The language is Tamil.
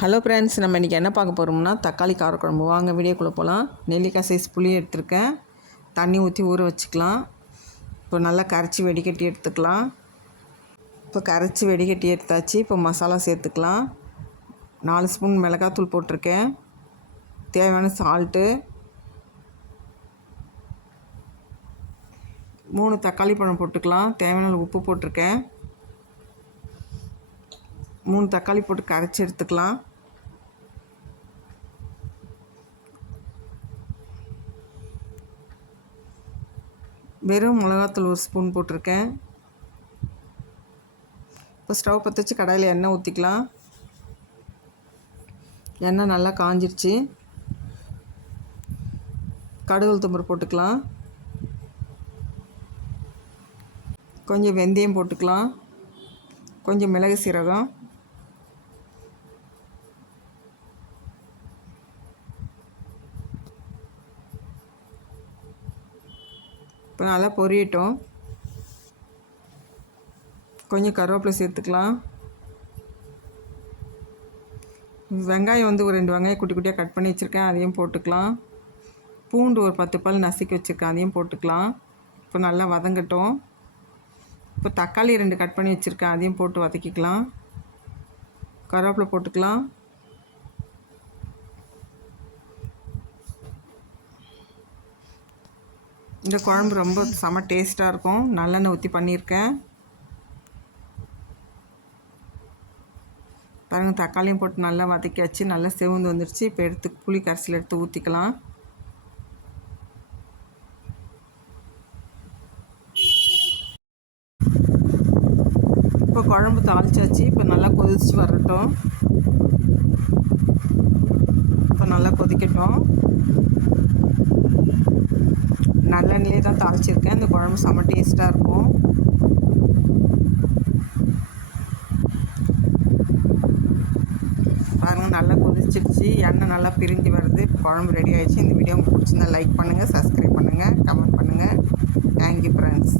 ஹலோ ஃப்ரெண்ட்ஸ், நம்ம இன்றைக்கி என்ன பார்க்க போகிறோம்னா தக்காளி காரக்குழம்பு. வாங்க வீடியோக்குள்ளே போகலாம். நெல்லிக்காய் சைஸ் புளி எடுத்திருக்கேன். தண்ணி ஊற்றி ஊற வச்சுக்கலாம். இப்போ நல்லா கரைச்சி வெடிகட்டி எடுத்துக்கலாம். இப்போ கரைச்சி வெடிகட்டி எடுத்தாச்சு. இப்போ மசாலா சேர்த்துக்கலாம். 4 ஸ்பூன் மிளகாத்தூள் போட்டிருக்கேன். தேவையான சால்ட்டு, 3 தக்காளி பழம் போட்டுக்கலாம். தேவையான உப்பு போட்டிருக்கேன். 3 தக்காளி போட்டு கரைச்சி எடுத்துக்கலாம். வெறும் மிளகாத்தூள் 1 ஸ்பூன் போட்டிருக்கேன். இப்போ ஸ்டவ் பற்ற வச்சு கடாயில் எண்ணெய் ஊற்றிக்கலாம். எண்ணெய் நல்லா காஞ்சிருச்சு. கடுகு உளுத்தம்பருப்பு போட்டுக்கலாம். கொஞ்சம் வெந்தயம் போட்டுக்கலாம். கொஞ்சம் மிளகு சீரகம், இப்போ நல்லா பொரியட்டும். கொஞ்சம் கருவேப்பிலை சேர்த்துக்கலாம். வெங்காயம் ஒரு 2 வெங்காயம் குட்டி குட்டியாக கட் பண்ணி வச்சுருக்கேன், அதையும் போட்டுக்கலாம். பூண்டு ஒரு 10 பல் நசுக்கி வச்சுருக்கேன், அதையும் போட்டுக்கலாம். இப்போ நல்லா வதங்கட்டும். இப்போ தக்காளி 2 கட் பண்ணி வச்சுருக்கேன், அதையும் போட்டு வதக்கிக்கலாம். கருவேப்பிலை போட்டுக்கலாம். இந்த குழம்பு ரொம்ப செம டேஸ்ட்டாக இருக்கும். நல்லெண்ணெய் ஊற்றி பண்ணியிருக்கேன். பாருங்கள், தக்காளியும் போட்டு நல்லா வதக்கியாச்சு. நல்லா செவந்து வந்துடுச்சு. இப்போ எடுத்து புளி கரைசல் எடுத்து ஊற்றிக்கலாம். இப்போ குழம்பு தாளிச்சாச்சு. இப்போ நல்லா கொதிச்சு வரட்டும். இப்போ நல்லா கொதிக்கட்டும். நல்லெண்ணெயே தான் தாளிச்சிருக்கேன். இந்த குழம்பு செம்ம டேஸ்ட்டாக இருக்கும். பாருங்கள், நல்லா கொதிச்சிருச்சு. எண்ணெய் நல்லா பிரிஞ்சு வருது. குழம்பு ரெடி ஆகிடுச்சு. இந்த வீடியோ உங்களுக்கு பிடிச்சிருந்தா லைக் பண்ணுங்கள், சப்ஸ்கிரைப் பண்ணுங்கள், கமெண்ட் பண்ணுங்கள். Thank you friends.